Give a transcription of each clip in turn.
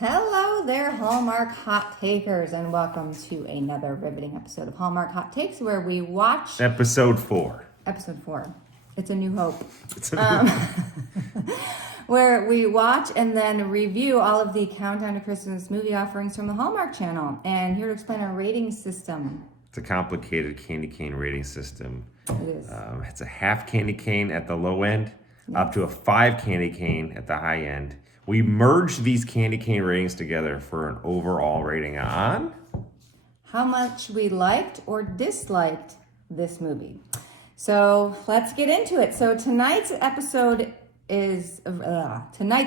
Hello there, Hallmark Hot Takers, and welcome to another riveting episode of Hallmark Hot Takes, where we watch... Episode 4. Episode 4. It's a new hope. It's a new Where we watch and then review all of the Countdown to Christmas movie offerings from the Hallmark Channel. And here to explain our rating system. It's a complicated candy cane rating system. It is. It's a half candy cane at the low end, up to a 5 candy cane at the high end. We merged these candy cane ratings together for an overall rating on how much we liked or disliked this movie. So let's get into it. So tonight's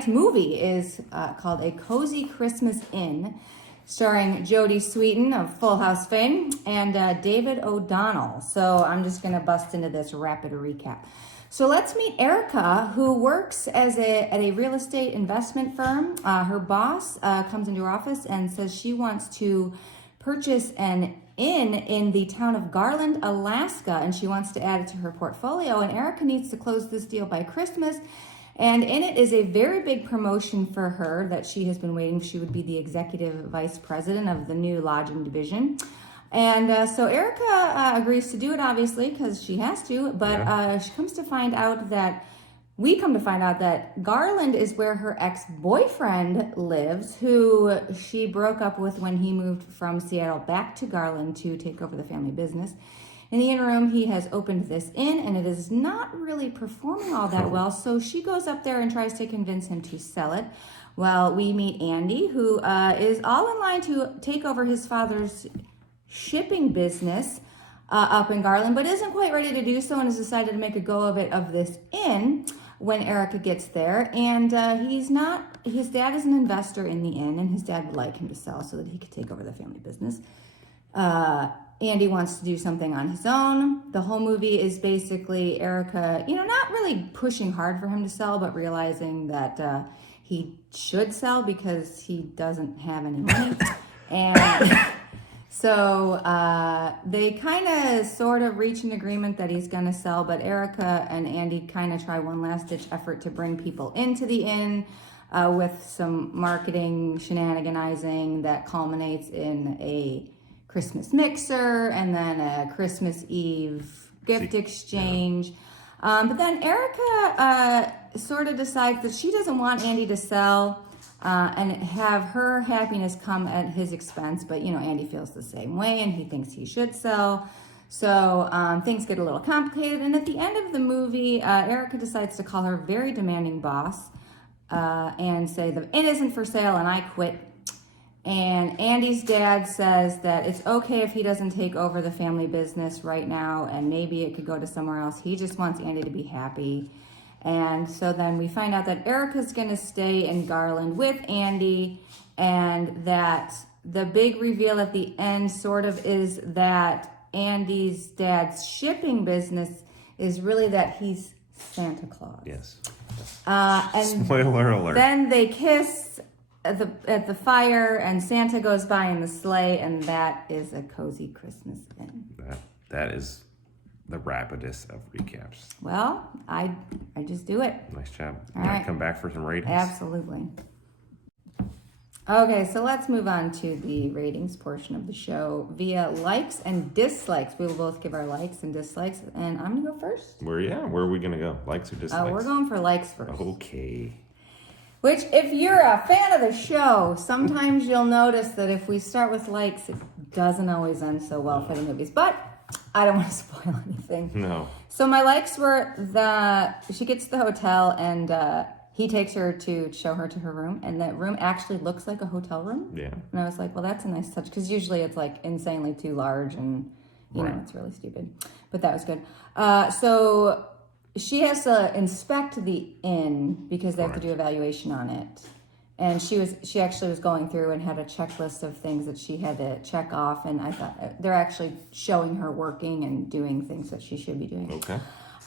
movie is called A Cozy Christmas Inn, starring Jodie Sweeten of Full House fame and David O'Donnell. So I'm just going to bust into this rapid recap. So let's meet Erica, who works at a real estate investment firm. Her boss comes into her office and says she wants to purchase an inn in the town of Garland, Alaska, and she wants to add it to her portfolio. And Erica needs to close this deal by Christmas. And in it is a very big promotion for her that she has been waiting. She would be the executive vice president of the new lodging division. And so Erica agrees to do it, obviously, because she has to. But we come to find out that Garland is where her ex-boyfriend lives, who she broke up with when he moved from Seattle back to Garland to take over the family business. In the interim, he has opened this inn, and it is not really performing all that well. So she goes up there and tries to convince him to sell it. Well, we meet Andy, who is all in line to take over his father's shipping business up in Garland, but isn't quite ready to do so and has decided to make a go of it of this inn when Erica gets there. And his dad is an investor in the inn, and his dad would like him to sell so that he could take over the family business. Andy wants to do something on his own. The whole movie is basically Erica, not really pushing hard for him to sell, but realizing that he should sell because he doesn't have any money. And so they kind of sort of reach an agreement that he's going to sell, but Erica and Andy kind of try one last ditch effort to bring people into the inn with some marketing shenaniganizing that culminates in a Christmas mixer and then a Christmas Eve gift exchange. But then Erica sort of decides that she doesn't want Andy to sell and have her happiness come at his expense. But, Andy feels the same way and he thinks he should sell. So things get a little complicated. And at the end of the movie, Erica decides to call her very demanding boss and say that it isn't for sale and I quit. And Andy's dad says that it's okay if he doesn't take over the family business right now and maybe it could go to somewhere else. He just wants Andy to be happy. And so then we find out that Erica's going to stay in Garland with Andy, and that the big reveal at the end sort of is that Andy's dad's shipping business is really that he's Santa Claus. Yes. And spoiler alert. Then they kiss at the fire, and Santa goes by in the sleigh, and that is A Cozy Christmas Inn. That is the rapidest of recaps. Well, I just do it. Nice job. All All right. right. Come back for some ratings? Absolutely. Okay, so let's move on to the ratings portion of the show via likes and dislikes. We will both give our likes and dislikes, and I'm going to go first. Where are we going to go? Likes or dislikes? We're going for likes first. Okay. Which, if you're a fan of the show, sometimes you'll notice that if we start with likes, it doesn't always end so well for the movies. But I don't want to spoil anything. No. So my likes were she gets to the hotel and he takes her to show her to her room, and that room actually looks like a hotel room. Yeah. And I was like, well, that's a nice touch, because usually it's like insanely too large and, it's really stupid. But that was good. So she has to inspect the inn because they have to do evaluation on it. And she actually was going through and had a checklist of things that she had to check off. And I thought they're actually showing her working and doing things that she should be doing. Okay.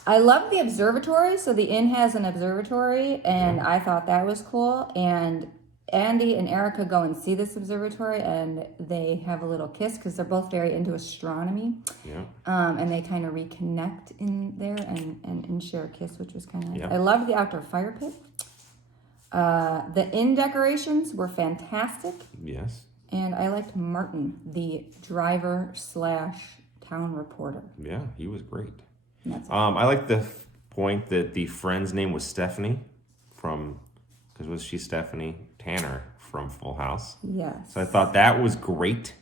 I love the observatory. So the inn has an observatory, and I thought that was cool. And Andy and Erica go and see this observatory, and they have a little kiss because they're both very into astronomy. Yeah. And they kind of reconnect in there and share a kiss, which was kind of nice. Yeah. I loved the outdoor fire pit. The inn decorations were fantastic. Yes. And I liked Martin, the driver slash town reporter. Yeah, he was great. I I like the point that the friend's name was Stephanie because was she Stephanie Tanner from Full House? Yes. So I thought that was great.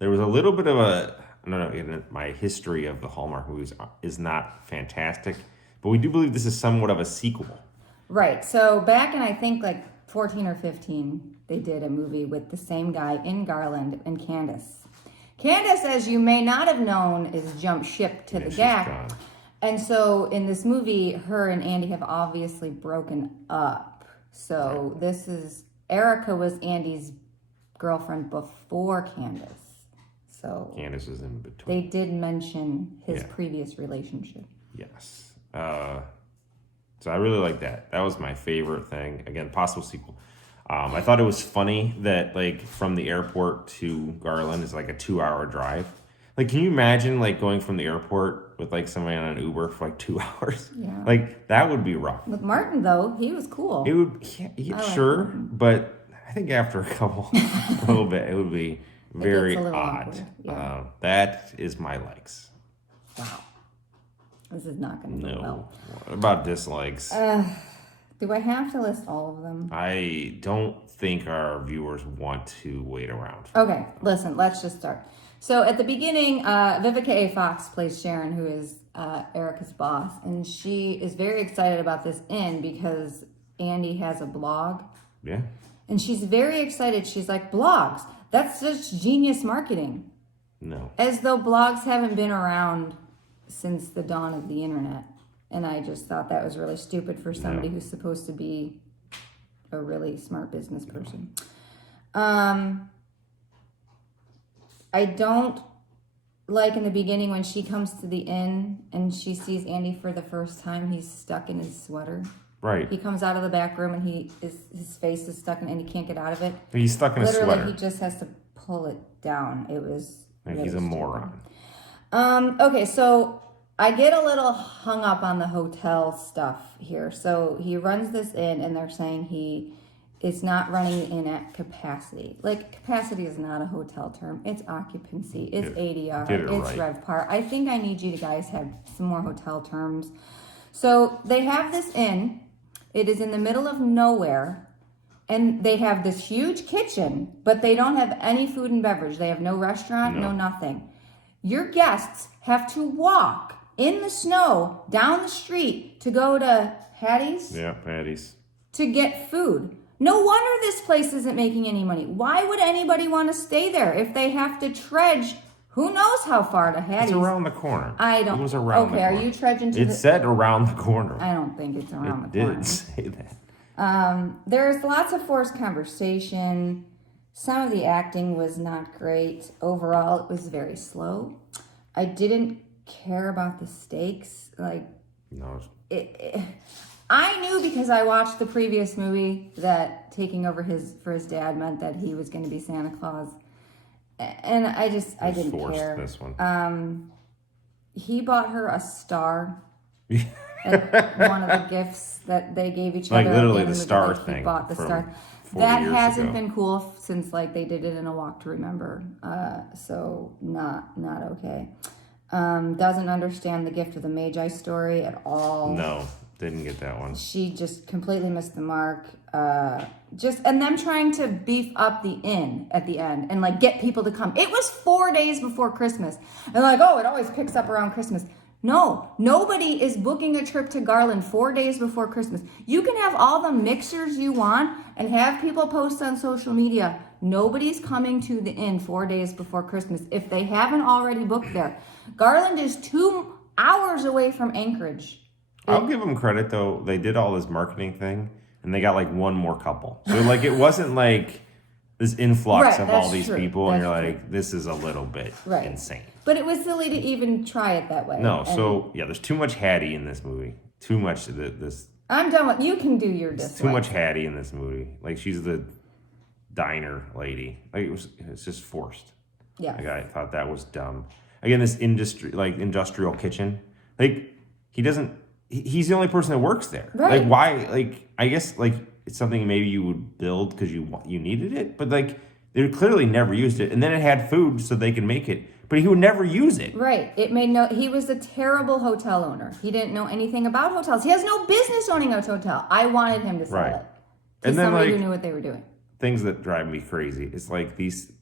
There was a little bit of I don't know, my history of the Hallmark movies is not fantastic, but we do believe this is somewhat of a sequel. Right. So back in, I think, like 14 or 15, they did a movie with the same guy in Garland and Candace. Candace, as you may not have known, is jumped ship to the She's gap. gone. And so in this movie, her and Andy have obviously broken up. So this is, Erica was Andy's girlfriend before Candace. So Candace is in between. they did mention his previous relationship. Yes. So I really like that. That was my favorite thing. Again, possible sequel. I thought it was funny that like from the airport to Garland is like a 2-hour drive. Like, can you imagine like going from the airport with like somebody on an Uber for like 2 hours? Yeah. Like that would be rough. With Martin, though, he was cool. It would, sure, but I think after a little bit, it would be very odd. Awkward. Yeah. That is my likes. Wow. This is not going to go well. What about dislikes? Do I have to list all of them? I don't think our viewers want to wait around. Okay, listen, let's just start. So at the beginning, Vivica A. Fox plays Sharon, who is Erica's boss, and she is very excited about this inn because Andy has a blog. Yeah. And she's very excited. She's like, blogs, that's just genius marketing. No. As though blogs haven't been around since the dawn of the internet. And I just thought that was really stupid for somebody who's supposed to be a really smart business person. I don't like in the beginning when she comes to the inn and she sees Andy for the first time, he's stuck in his sweater. Right. He comes out of the back room and his face is stuck in, and he can't get out of it. He's stuck in a sweater. Literally, he just has to pull it down. It was Like really he's a stupid. moron. Okay, so I get a little hung up on the hotel stuff here. So he runs this inn, and they're saying he is not running the inn at capacity. Like, capacity is not a hotel term. It's occupancy. It's ADR. It's right. RevPAR. I think I need you to guys have some more hotel terms. So they have this inn. It is in the middle of nowhere. And they have this huge kitchen, but they don't have any food and beverage. They have no restaurant, no nothing. Your guests have to walk in the snow down the street to go to Hattie's. Yeah, Patty's. To get food. No wonder this place isn't making any money. Why would anybody want to stay there if they have to trudge who knows how far to Hattie's? It's around the corner. I don't. It was around the corner. Okay, are you trudging to It said around the corner. I don't think it's around the It corner. didn't say that. There's lots of forced conversation. Some of the acting was not great. Overall, it was very slow. I didn't care about the stakes. Like, No. I knew because I watched the previous movie that taking over for his dad meant that he was going to be Santa Claus. And I didn't care. This one. He bought her a star. At one of the gifts that they gave each other. Like literally in the movie, star like, he thing. bought the from star. 40 That years hasn't ago. been cool since like they did it in A Walk to Remember. So not okay. Doesn't understand the gift of the Magi story at all. No, didn't get that one. She just completely missed the mark. And them trying to beef up the inn at the end and like get people to come. It was 4 days before Christmas. And like, oh, it always picks up around Christmas. No, nobody is booking a trip to Garland 4 days before Christmas. You can have all the mixers you want and have people post on social media. Nobody's coming to the inn 4 days before Christmas if they haven't already booked there. Garland is 2 hours away from Anchorage. I'll give them credit though. They did all this marketing thing, and they got like one more couple. So like it wasn't like this influx of all these people, and you're like, this is a little bit insane. But it was silly to even try it that way. No, so yeah, there's too much Hattie in this movie. Too much of this. I'm done with you. Can do your dislike. Too much Hattie in this movie. Like she's the diner lady. Like it's just forced. Yeah. Like I thought that was dumb. Again, this industrial kitchen. Like he doesn't. He's the only person that works there. Right. Like why? Like I guess like it's something maybe you would build because you needed it, but like they clearly never used it. And then it had food so they could make it, but he would never use it. Right. He was a terrible hotel owner. He didn't know anything about hotels. He has no business owning a hotel. I wanted him to sell it to somebody who knew what they were doing. Things that drive me crazy is like these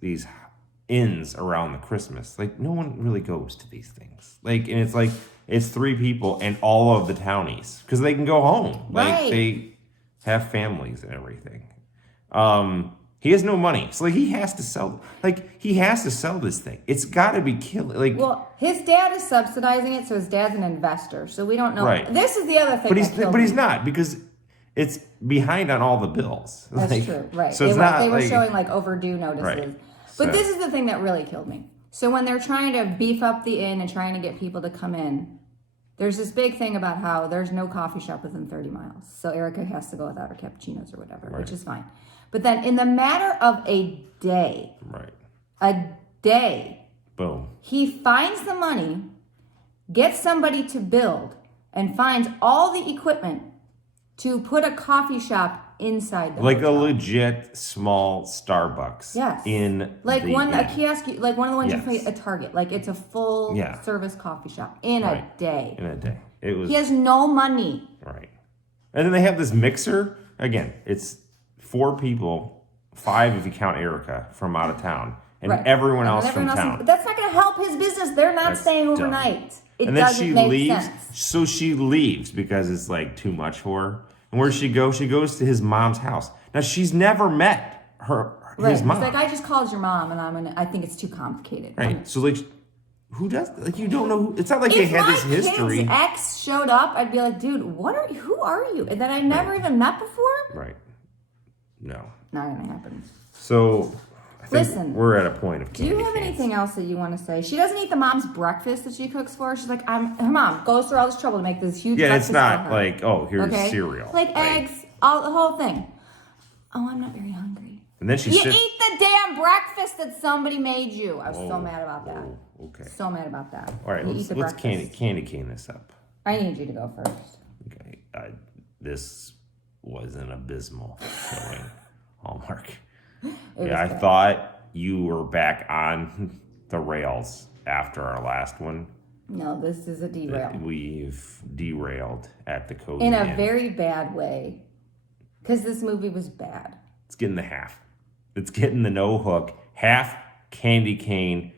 inns around the Christmas. Like no one really goes to these things. Like, and it's like it's 3 people and all of the townies because they can go home. Like they have families and everything. He has no money, so like he has to sell. Like he has to sell this thing. It's got to be killed. Like, well, his dad is subsidizing it, so his dad's an investor. So we don't know. Right. This is the other thing. But he's not because it's behind on all the bills. That's true, right? So they were showing like overdue notices. Right. But this is the thing that really killed me. So when they're trying to beef up the inn and trying to get people to come in, there's this big thing about how there's no coffee shop within 30 miles. So Erica has to go without her cappuccinos or whatever, which is fine. But then in the matter of a day, boom, he finds the money, gets somebody to build, and finds all the equipment to put a coffee shop inside the hotel. a legit small Starbucks. Yes. In like the a inn. kiosk, like one of the ones you find at Target. Like it's a full service coffee shop in a day. In a day, it was. He has no money. Right, and then they have this mixer. Again, it's 4 people, 5 if you count Erica from out of town, and everyone else from town. But that's not going to help his business. They're not staying overnight. And then she leaves. So she leaves because it's like too much for her. And where does she go? She goes to his mom's house. Now she's never met his mom. It's like I just called your mom, and I think it's too complicated. Right. So like, who does? Like you don't know. It's not like they had this history. If my kid's ex showed up, I'd be like, dude, who are you? And that I never even met before. Right. No. Not gonna happen. So. Listen, we're at a point of candy Do you have anything else that you want to say? She doesn't eat the mom's breakfast that she cooks for her. She's like, her mom goes through all this trouble to make this huge breakfast. It's not like, oh, here's cereal. Like eggs, the whole thing. Oh, I'm not very hungry. And then You eat the damn breakfast that somebody made you. I was so mad about that. Okay. So mad about that. All right, let's candy cane this up. I need you to go first. Okay. This was an abysmal showing. Hallmark. I thought you were back on the rails after our last one. No, this is a derail. We've derailed at the Cozy in a Inn. very bad way. Because this movie was bad. It's getting the half. It's getting the no hook. Half candy cane,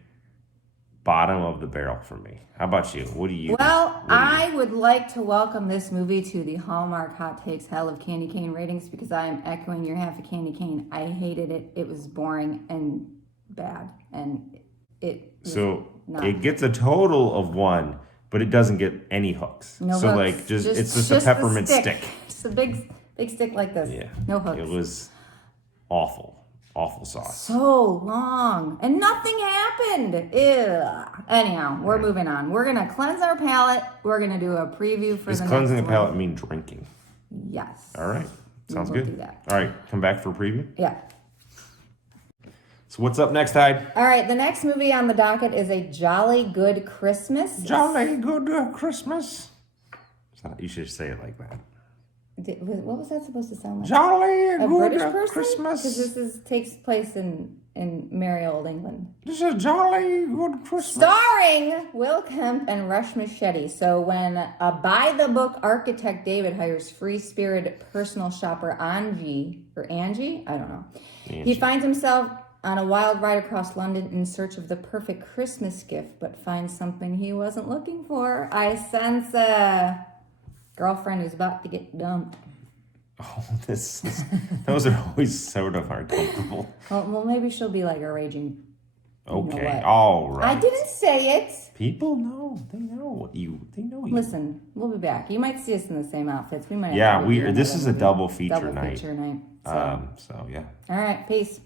bottom of the barrel for me. How about you? What do you I would like to welcome this movie to the Hallmark Hot Takes Hell of candy cane ratings because I am echoing your half a candy cane. I hated it. It was boring and bad. And it gets a total of 1, but it doesn't get any hooks. No so hooks. like it's just a peppermint stick. Just a big stick like this. Yeah. No hooks. It was awful. Awful sauce. So long. And nothing happened. Ew. Anyhow, we're moving on. We're going to cleanse our palate. We're going to do a preview for the next one. Does cleansing the palate mean drinking? Yes. All right. Sounds We'll good. do that. All right. Come back for a preview? Yeah. So what's up next, Hyde? All right. The next movie on the docket is A Jolly Good Christmas. Jolly Good Christmas. You should say it like that. What was that supposed to sound like? Jolly a good British person? Christmas. Because this takes place in merry old England. This is Jolly Good Christmas. Starring Will Kemp and Rush Machete. So when a by-the-book architect David hires free-spirited personal shopper Angie, I don't know. He finds himself on a wild ride across London in search of the perfect Christmas gift, but finds something he wasn't looking for. I sense a girlfriend who's about to get dumped. Oh, those are always sort of uncomfortable. Well, maybe she'll be like a raging. Okay, all right. I didn't say it. People know. They know you. Listen, we'll be back. You might see us in the same outfits. We might. Yeah, this is a double feature night. So yeah. All right, peace.